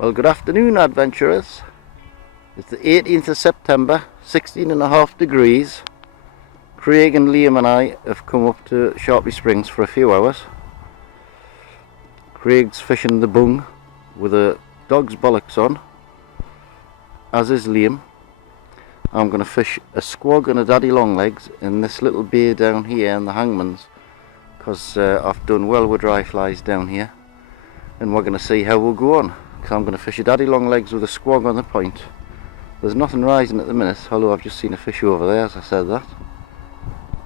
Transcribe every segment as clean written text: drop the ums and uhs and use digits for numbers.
Well, good afternoon, adventurers. It's the 18th of September, 16.5 degrees. Craig and Liam and I have come up to Sharpley Springs for a few hours. Craig's fishing the bung with a dog's bollocks on, as is Liam. I'm going to fish a squog and a daddy longlegs in this little bay down here in the hangman's, because I've done well with dry flies down here, and we're going to see how we'll go on. So I'm going to fish a daddy longlegs with a squog on the point. There's nothing rising at the minute, although I've just seen a fish over there as I said that.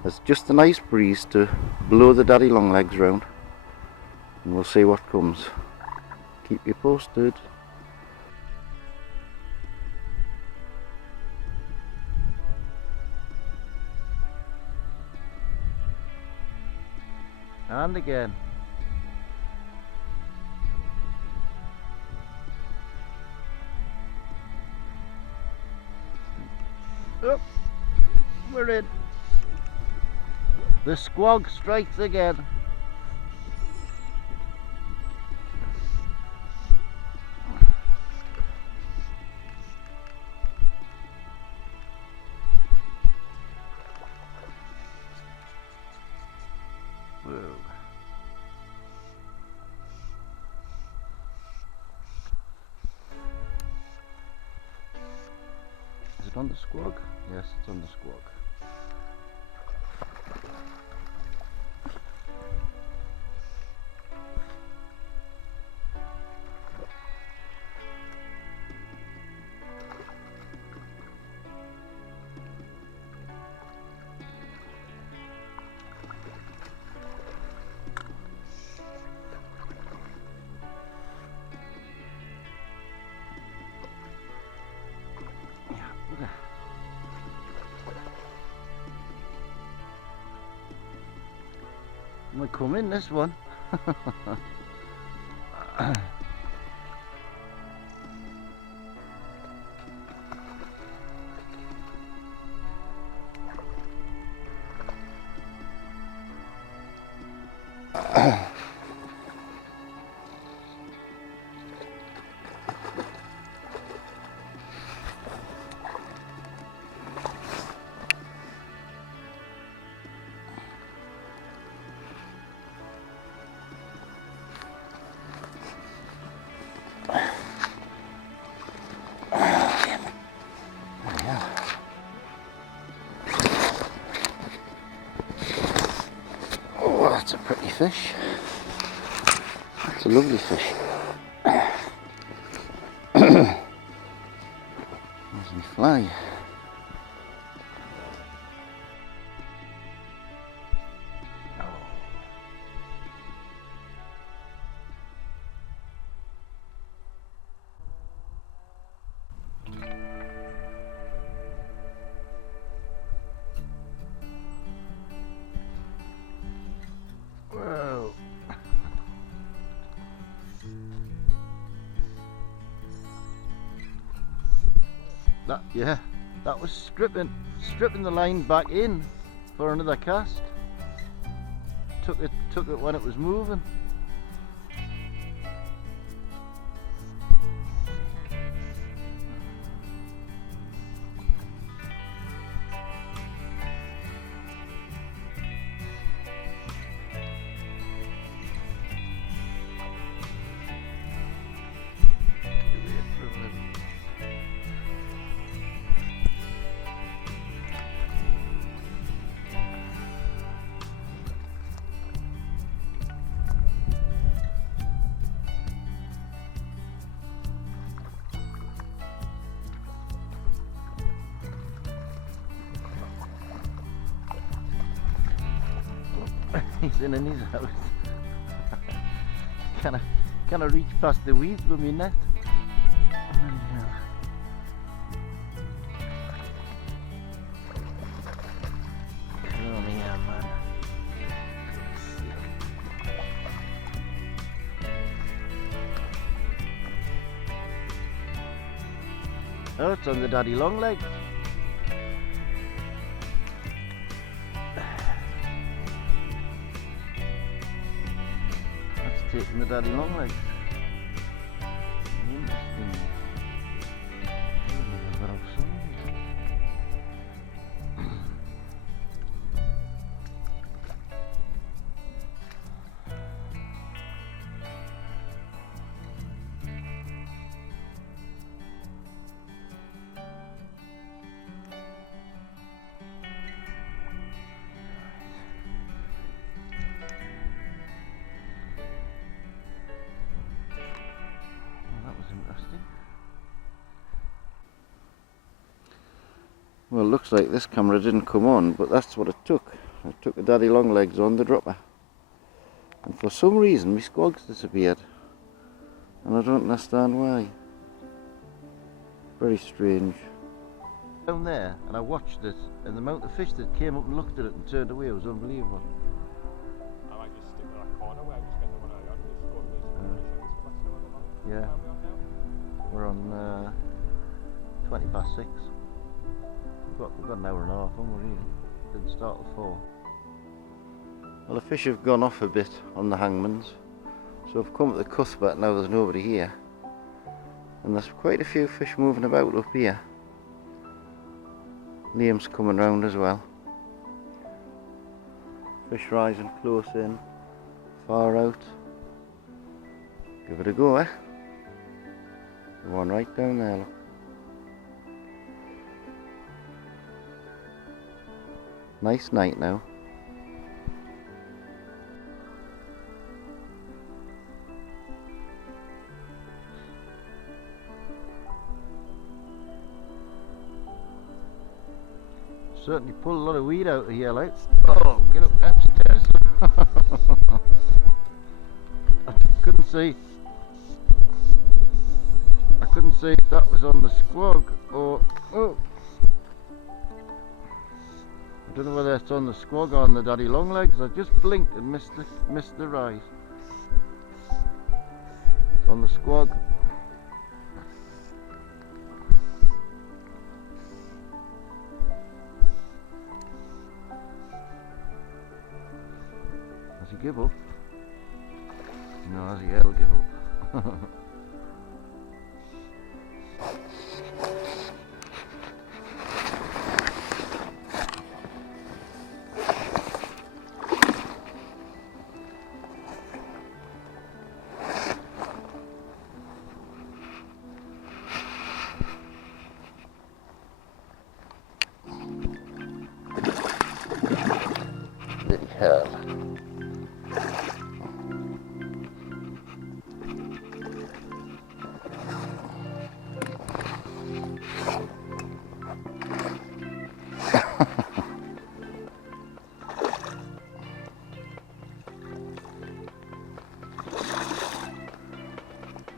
There's just a nice breeze to blow the daddy longlegs round, and we'll see what comes. Keep you posted. And again. Oh, we're in. The squog strikes again. Whoa. Is it on the squog? Yes, it's on the squog. I'm gonna come in this one. Oh, that's a pretty fish. That's a lovely fish. There's my fly. Whoa. That was stripping the line back in for another cast. Took it when it was moving. He's in his house. Can I reach past the weeds with my net? Come here, man. Oh, it's on the daddy longlegs. Taking the daddy longlegs. Well, it looks like this camera didn't come on, but that's what it took. It took a daddy long legs on the dropper. And for some reason my squog's disappeared. And I don't understand why. Very strange. Down there, and I watched it, and the amount of fish that came up and looked at it and turned away was unbelievable. I might just stick to that corner where I just get the one eye on and just go to this Yeah. We're on 20 past 6. We've got an hour and a half, haven't we, really? Didn't start at 4. Well, the fish have gone off a bit on the hangmans, so I've come to the cuthbert now. There's nobody here, and there's quite a few fish moving about up here. Liam's coming round as well. Fish rising close in, far out. Give it a go, eh? The one right down there, look. Nice night now. Certainly pull a lot of weed out of here, like. Oh, get up downstairs. I couldn't see if that was on the squog or I don't know whether it's on the squog or on the daddy long legs. I just blinked and missed the rise. It's on the squog. Does he give up? No, he'll give up. Bloody hell.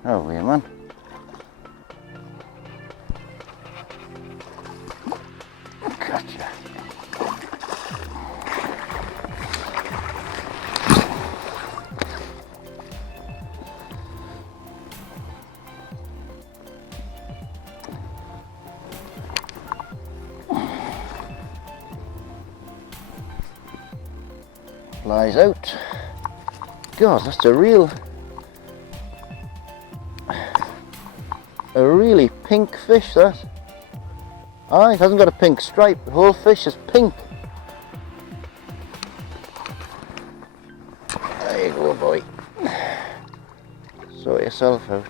Oh, yeah, man. Gotcha. Flies out. God, that's a really pink fish, that. Ah, it hasn't got a pink stripe. The whole fish is pink. There you go, boy. Sort yourself out.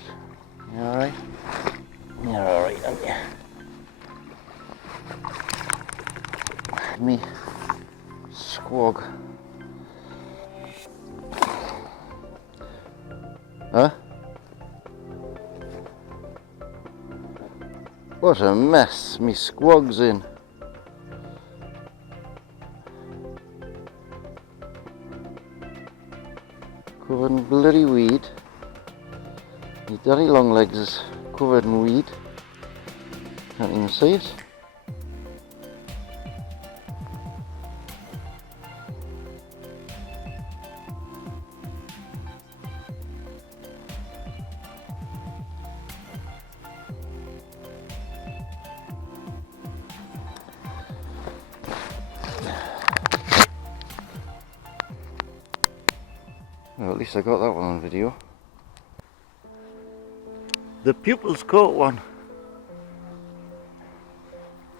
You alright? You're alright, aren't you? Me squog. Huh? What a mess me squog's in. Covered in bloody weed. My daddy long legs is covered in weed. Can't even see it. Well, at least I got that one on video. The pupil's caught one.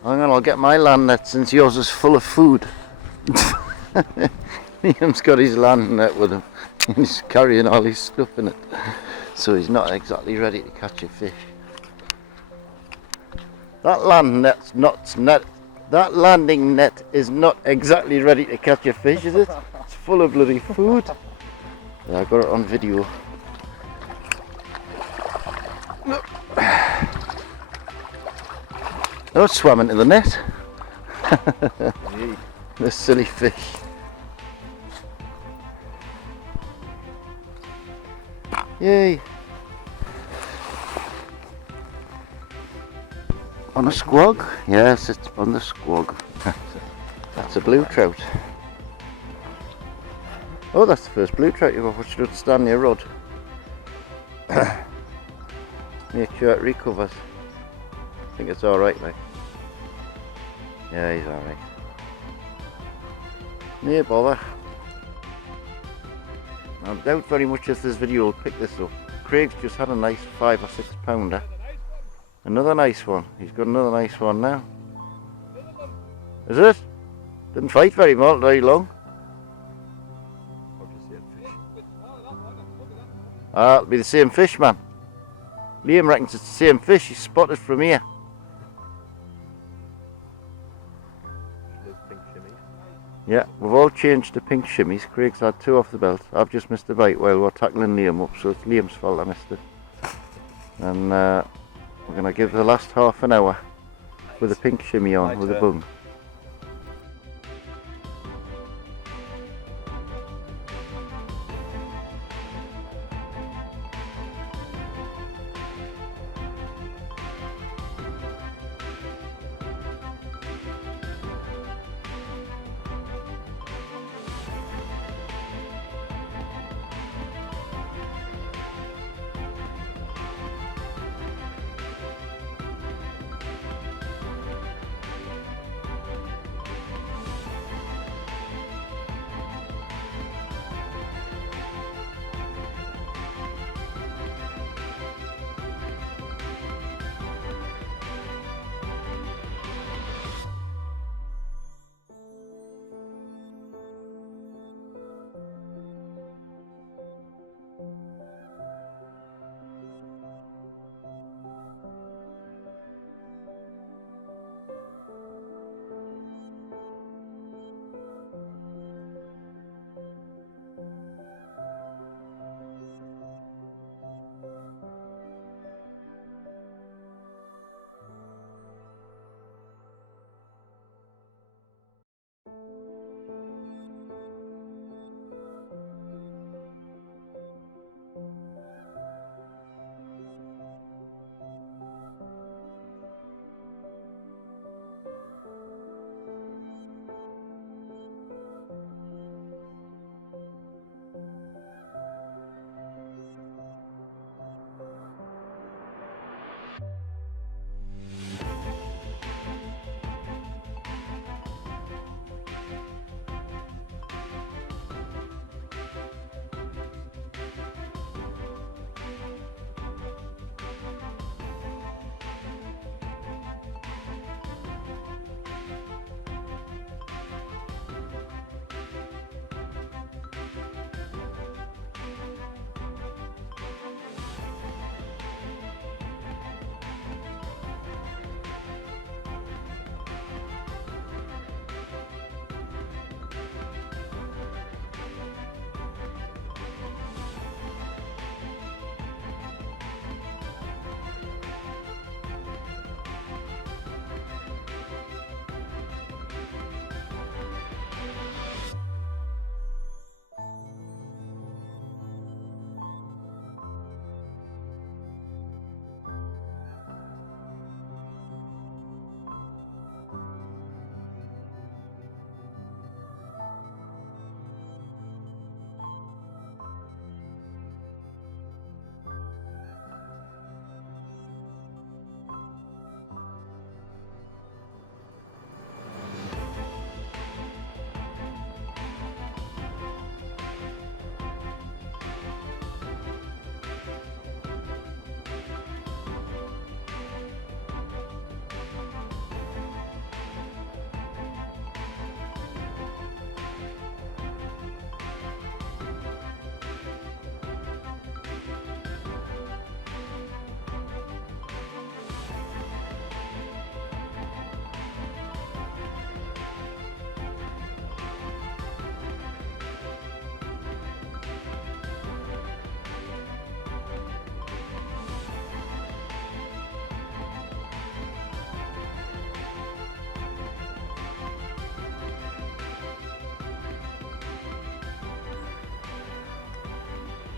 Hang on, I'll get my land net since yours is full of food. Liam's got his land net with him. He's carrying all his stuff in it. So he's not exactly ready to catch a fish. That land net's not net. That landing net is not exactly ready to catch a fish, is it? It's full of bloody food. Yeah, I got it on video. Oh, it swam into the net. The silly fish. Yay! On a squog? Yes, it's on the squog. That's a blue trout. Oh, that's the first blue trout you've got. What should stand near rod? Make sure it recovers. I think it's alright, like. Yeah, he's alright. No bother. I doubt very much if this video will pick this up. Craig's just had a nice 5 or 6 pounder. Another nice one. He's got another nice one now. Is it? Didn't fight very long. It'll be the same fish, man. Liam reckons it's the same fish. He's spotted from here. Pink shimmies. Yeah, we've all changed to pink shimmies. Craig's had 2 off the belt. I've just missed a bite while we're tackling Liam up, so it's Liam's fault I missed it. And we're going to give the last half an hour with a pink shimmy on with a bung.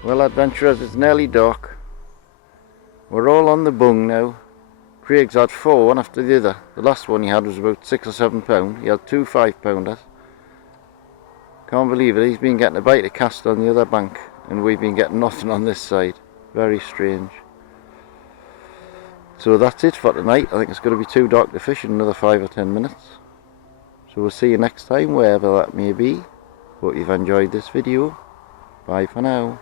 Well, adventurers, it's nearly dark. We're all on the bung now. Craig's had 4, one after the other. The last one he had was about 6 or 7 pound. He had 2 5-pounders. Can't believe it, he's been getting a bite of cast on the other bank and we've been getting nothing on this side. Very strange. So that's it for tonight. I think it's going to be too dark to fish in another 5 or 10 minutes. So we'll see you next time, wherever that may be. Hope you've enjoyed this video. Bye for now.